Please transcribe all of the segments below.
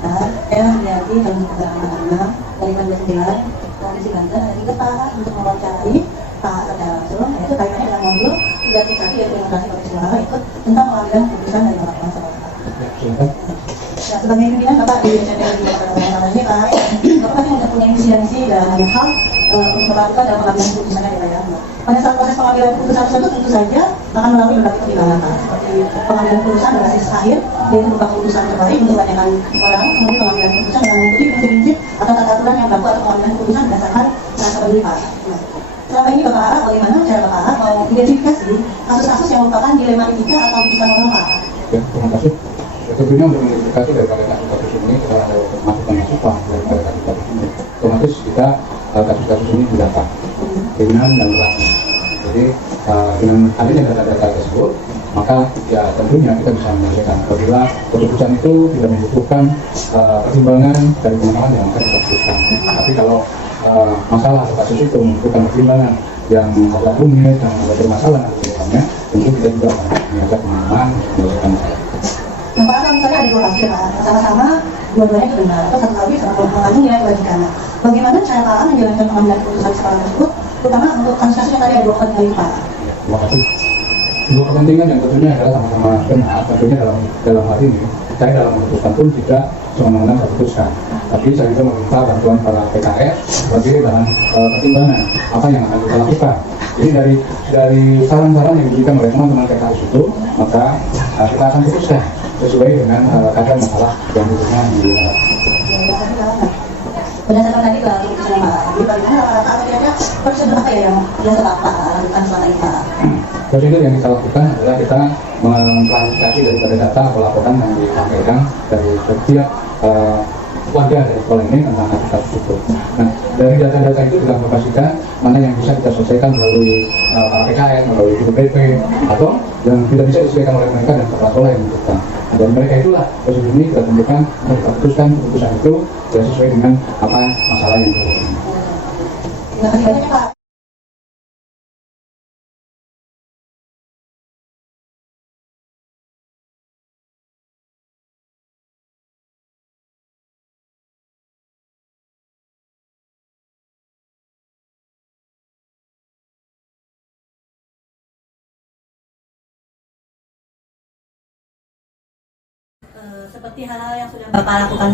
kita, saya menjadi dalam keterangan anak dari 19 Polisi Banten ini Pak untuk mewawancarai Pak Terdakwa langsung, yaitu kaitannya dengan modul 3 dari demokrasi profesional itu tentang pengambilan keputusan dari Bapak sebagai pimpinan Bapak di CPR ini Pak, Bapak pasti mempunyai visi dalam banyak hal untuk melakukan dalam pengambilan keputusan dari Bapak. Pada saat proses pengambilan keputusan tersebut tentu saja akan melalui berbagai pertimbangan Pak, seperti pengambilan keputusan berbasis akhir, yaitu berupa keputusan terbaik untuk kebanyakan orang, kemudian pengambilan keputusan yang mengikuti prinsip-prinsip atau tata aturan yang berlaku atau pengambilan keputusan berdasarkan rasa peduli Pak. Selama ini Bapak harap bagaimana cara Bapak harap mau identifikasi kasus-kasus yang merupakan dilema etika atau keputusan moral Pak? Ya, terima kasih. Tentunya untuk mengidentifikasi daripada kasus-kasus ini, kalau ada masukan-masukan daripada kasus-kasus ini, otomatis kita kasus-kasus ini didata ringan dan berat. Jadi dengan adanya data-data tersebut, maka ya tentunya kita bisa menyelesaikan apabila keputusan itu tidak membutuhkan pertimbangan dari pengalaman yang akan kita putuskan. Tapi kalau masalah atau kasus itu membutuhkan pertimbangan yang agak rumit dan agak bermasalah misalnya, tentu kita juga menjaga pengalaman menyelesaikan masalah. Yang pertama misalnya ada dua kasus Pak, sama-sama dua-duanya benar atau satu kali sama mengandung nilai kewajiban. Bagaimana cara Pak menjalankan pengambilan keputusan sekarang tersebut, terutama untuk kasus-kasus yang tadi ada dua kali Pak? Terima kasih. Dua kepentingan yang tentunya adalah sama-sama benar, tentunya dalam hal ini saya dalam memutuskan pun tidak semena-mena saya putuskan, tapi saya juga meminta bantuan para PKS sebagai bahan pertimbangan apa yang akan kita lakukan. Jadi dari saran-saran yang diberikan oleh teman-teman PKS itu, maka kita akan putuskan sesuai dengan kadar masalah yang tentunya dilihat. Berdasarkan tadi keputusan Pak, jadi bagaimana rata-rata kira-kira prosedur apa ya yang biasa Bapak lakukan selama ini Pak? Prosedur yang kita lakukan adalah kita mengklarifikasi daripada data atau laporan yang disampaikan dari setiap warga dari sekolah ini tentang kasus itu. Nah, dari data-data itu kita memastikan mana yang bisa kita selesaikan melalui PKS, melalui PP, atau yang tidak bisa diselesaikan oleh mereka dan kepala sekolah yang membutuhkan. Dan mereka itulah prosedur ini kita tentukan, kita putuskan keputusan itu sudah sesuai dengan apa masalah yang terjadi. Terima kasih banyak Pak. Seperti hal-hal yang sudah Bapak lakukan,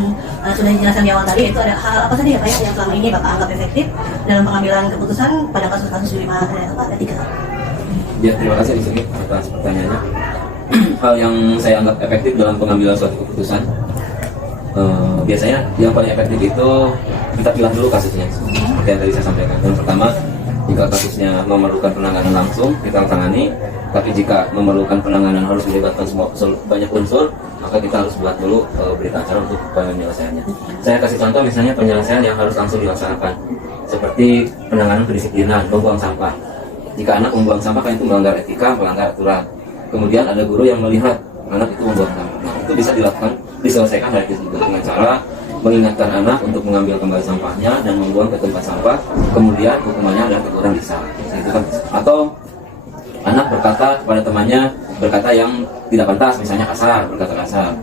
sudah dijelaskan di awal tadi, itu ada hal apa saja ya Pak yang selama ini Bapak anggap efektif dalam pengambilan keputusan pada kasus-kasus di lima etika? Ya, terima kasih di sini atas pertanyaannya. Hal yang saya anggap efektif dalam pengambilan suatu keputusan, biasanya yang paling efektif itu kita pilih dulu kasusnya, seperti yang tadi saya sampaikan. Yang pertama, jika kasusnya memerlukan penanganan langsung, kita tangani. Tapi jika memerlukan penanganan harus melibatkan banyak unsur, maka kita harus buat dulu berita acara untuk penyelesaiannya. Saya kasih contoh misalnya penyelesaian yang harus langsung dilaksanakan, seperti penanganan kedisiplinan, membuang sampah. Jika anak membuang sampah kan itu melanggar etika, melanggar aturan. Kemudian ada guru yang melihat anak itu membuang sampah, itu bisa dilakukan, diselesaikan dari itu dengan cara mengingatkan anak untuk mengambil kembali sampahnya dan membuang ke tempat sampah. Kemudian hukumannya adalah teguran lisan. Itu kan. Atau anak berkata kepada temannya berkata yang tidak pantas, misalnya kasar, berkata kasar.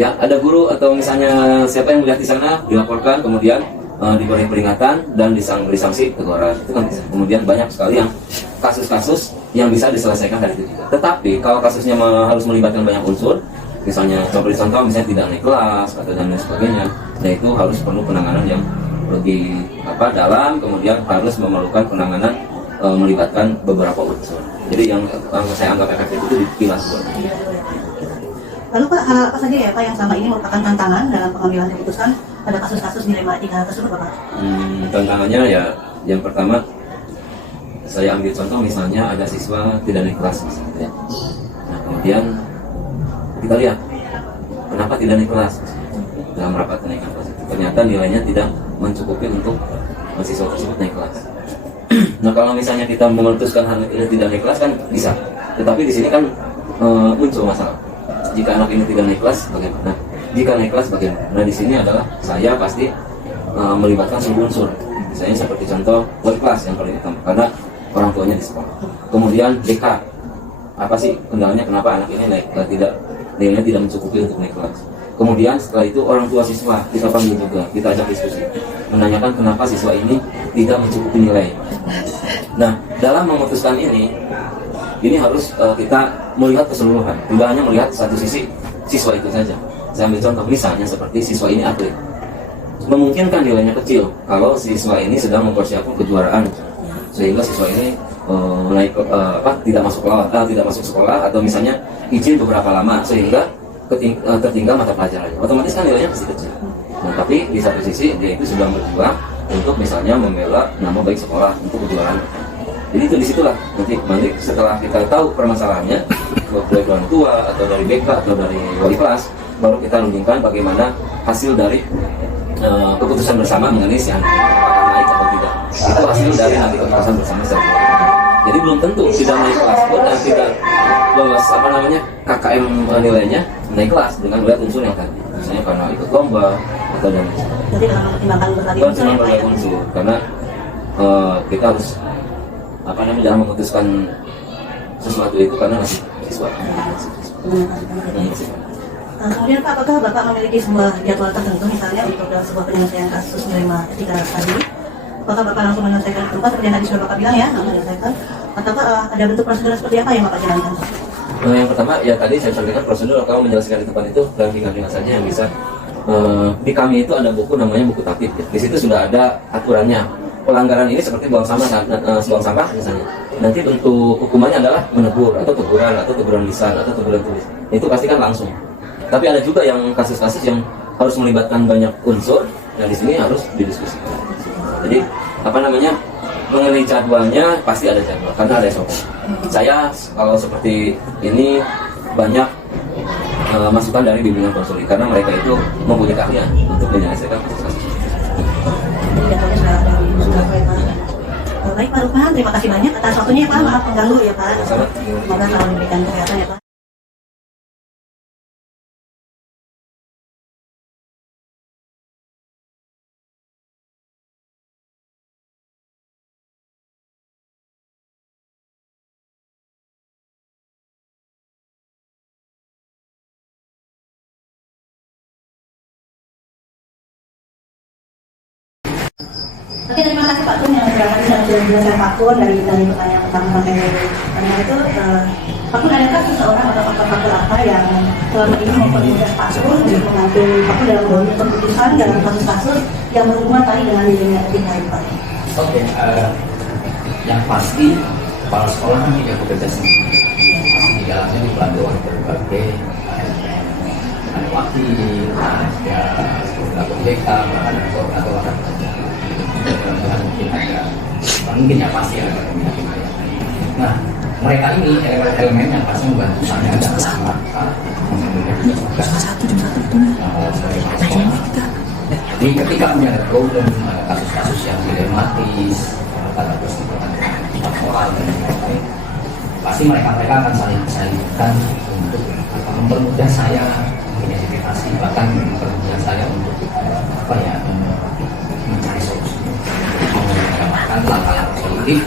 Ya, ada guru atau misalnya siapa yang melihat di sana dilaporkan, kemudian diberi peringatan dan diberi sanksi teguran. Itu kan bisa. Kemudian banyak sekali yang kasus-kasus yang bisa diselesaikan dari itu juga. Tetapi kalau kasusnya harus melibatkan banyak unsur, misalnya contoh misalnya tidak naik kelas atau dan lain sebagainya, ya itu harus perlu penanganan yang lebih dalam, kemudian harus memerlukan penanganan melibatkan beberapa unsur. Jadi yang saya anggap efektif itu dipilah dulu. Lalu Pak, hal apa saja ya Pak yang selama ini merupakan tantangan dalam pengambilan keputusan pada kasus-kasus dilema etika tersebut Pak? Tantangannya ya, yang pertama saya ambil contoh misalnya ada siswa tidak naik kelas misalnya. Nah kemudian kita lihat kenapa tidak naik kelas dalam rapat kenaikan kelas. Ternyata nilainya tidak mencukupi untuk siswa tersebut naik kelas. Nah kalau misalnya kita memutuskan hal ini tidak naik kelas kan bisa, tetapi di sini kan muncul masalah. Jika anak ini tidak naik kelas bagaimana? Jika naik kelas bagaimana? Nah di sini adalah saya pasti melibatkan seluruh unsur. Misalnya seperti contoh wali kelas yang paling utama karena orang tuanya di sekolah. Kemudian DK, apa sih kendalanya kenapa anak ini naik tidak nilainya tidak mencukupi untuk naik kelas? Kemudian setelah itu orang tua siswa kita panggil juga, kita ajak diskusi, menanyakan kenapa siswa ini tidak mencukupi nilai. Nah, dalam memutuskan ini harus kita melihat keseluruhan, tidak hanya melihat satu sisi siswa itu saja. Saya ambil contoh misalnya seperti siswa ini atlet, memungkinkan nilainya kecil kalau siswa ini sedang mempersiapkan kejuaraan, sehingga siswa ini tidak masuk sekolah atau misalnya izin beberapa lama sehingga tertinggal mata pelajarannya, otomatis kan nilainya pasti kecil. Nah, tapi di satu sisi dia itu sudah berjuang untuk misalnya membela nama baik sekolah untuk kejuaraan. Jadi itu disitulah nanti setelah kita tahu permasalahannya dari orang tua atau dari BK atau dari wali kelas, baru kita rundingkan bagaimana hasil dari keputusan bersama mengenai si anak apakah naik atau tidak. Itu hasil dari nanti keputusan bersama secara. Jadi belum tentu tidak naik kelas pun dan tidak lolos KKM nilainya naik kelas dengan melihat unsur yang tadi, misalnya karena ikut lomba atau dan Jadi dengan pertimbangan berbagai unsur karena kita harus jangan memutuskan sesuatu itu karena masih siswa. Kemudian Pak, apakah Bapak memiliki sebuah jadwal tertentu misalnya untuk dalam sebuah penyelesaian kasus menerima etika tadi? Apakah Bapak langsung menyelesaikan itu Pak, seperti yang tadi sudah Bapak bilang ya, menyelesaikan? Ataukah ada bentuk prosedur seperti apa yang Bapak jalankan? Yang pertama, ya tadi saya sampaikan prosedur kalau menyelesaikan di tempat itu dan ringan-ringan saja yang bisa. Di kami itu ada buku namanya buku tatib. Di situ sudah ada aturannya. Pelanggaran ini seperti buang sampah misalnya. Nanti bentuk hukumannya adalah menegur atau teguran lisan atau teguran tulis. Itu pasti kan langsung. Tapi ada juga yang kasus-kasus yang harus melibatkan banyak unsur dan di sini harus didiskusikan. Jadi mengenai jadwalnya pasti ada jadwal karena ada SOP. Saya kalau seperti ini banyak masukan dari bimbingan konseling karena mereka itu mempunyai keahlian untuk menyelesaikan kasus-kasus. Baik Pak Lukman, terima kasih banyak atas waktunya Pak, maaf mengganggu ya Pak. Semoga selalu diberikan kesehatan ya Pak. Oke, terima kasih Pak Kun yang sudah menjelaskan Pak Kun dari pertanyaan pertama sampai pertanyaan itu. Pak Kun, adakah seseorang atau faktor-faktor apa yang selama ini mempermudah Pak Kun untuk mengambil Pak Kun dalam mengambil keputusan dalam kasus-kasus yang berhubungan tadi dengan nilainya etika itu Pak? Oke, yang pasti kepala sekolah kan tidak bekerja sendiri. Pasti di dalamnya dibantu oleh berbagai ada wakil, ada koordinator BK, bahkan ada koordinator latar belakang. Mungkin ya pasti ada koordinator. Nah, mereka ini elemen yang pasti membantu saya dalam rangka jadi ketika punya problem, kasus-kasus yang dilematis, ada persoalan moral dan lain-lain, pasti mereka akan saling untuk mempermudah saya mengidentifikasi, bahkan mempermudah saya untuk mencari solusi, mendapatkan langkah-langkah solutif.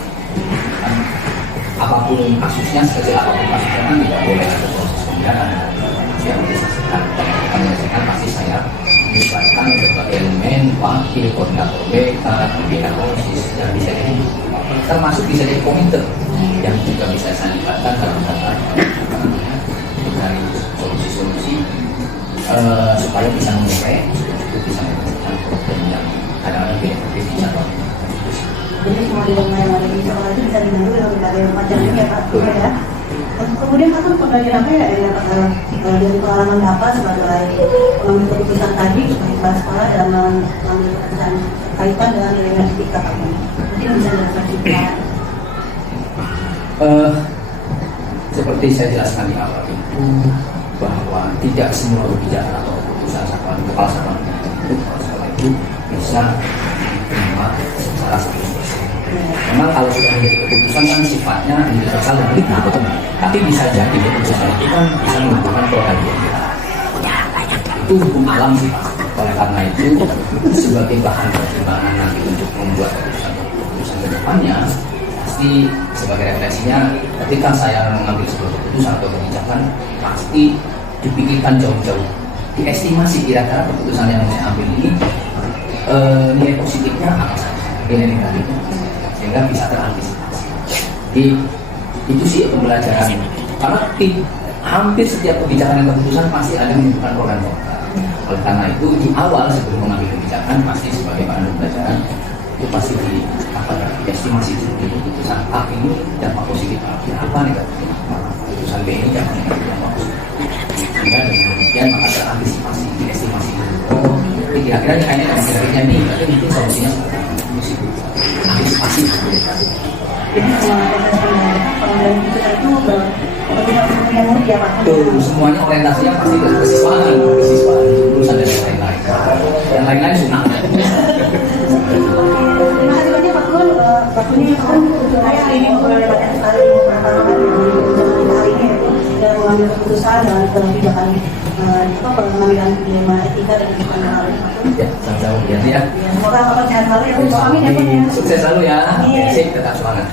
Apapun kasusnya, sekecil apapun kasusnya kan tidak boleh ada proses pembiaran. Yang menyelesaikan pasti saya melibatkan berbagai elemen, wakil, koordinator BK, pimpinan OSIS, dan bisa jadi termasuk bisa jadi komite yang juga bisa saya libatkan dalam hal dari solusi-solusi supaya bisa menilai itu bisa menyelesaikan problem yang kadang-kadang tidak bisa. Jadi semua di rumah yang ada di sekolah itu bisa dibantu dengan berbagai macam ya Pak Kun ya. Kemudian Pak Kun pembelajaran apa ya dari pengalaman Bapak sebagai pengambil keputusan tadi sebagai kepala sekolah dalam mengambil keputusan kaitan dengan nilai etika Pak Kun. Mungkin bisa dijelaskan. Seperti saya jelaskan di awal itu bahwa tidak semua kebijakan atau keputusan kepala sekolah itu bisa diterima secara 100%. Memang kalau sudah menjadi keputusan kan sifatnya universal dan betul. Tapi bisa jadi keputusan itu kan bisa menimbulkan probabilitas. Itu hukum alam sih. Oleh karena itu sebagai bahan pertimbangan nanti untuk membuat keputusan ke depannya, pasti sebagai referensinya ketika saya mengambil sebuah keputusan atau kebijakan pasti dipikirkan jauh-jauh diestimasi kira-kira keputusan yang saya ambil ini nilai positifnya apa saja, nilai negatifnya, sehingga bisa terantisipasi. Jadi itu sih pembelajaran, karena hampir setiap kebijakan dan keputusan pasti ada menimbulkan pro dan kontra. Oleh karena itu di awal sebelum mengambil kebijakan pasti sebagai bahan pembelajaran itu pasti diestimasi dulu keputusan A ini dampak positif apa negatif, keputusan B ini dampak negatif apa positif. Sehingga dengan demikian maka terantisipasi, diestimasi dulu. Oh, kira-kira kayaknya dampak negatifnya ini, tapi mungkin solusinya positif. Antisipasi. Jadi pengambilan keputusan itu kepentingan murid ya Pak? Betul, semuanya orientasinya pasti ke kesiswaan urusan dan lain-lain. Yang lain-lain sunat. Terima kasih banyak Pak Kun. Waktunya saya hari ini memperoleh banyak sekali pengetahuan di hari ini dalam mengambil keputusan dan kebijakan pengambilan dilema etika dan kebijakan moral. Ya, sama-sama biasa ya. Semoga Bapak sehat selalu ya. Amin ya Pak ya. Sukses selalu ya. Amin. Sip, tetap semangat.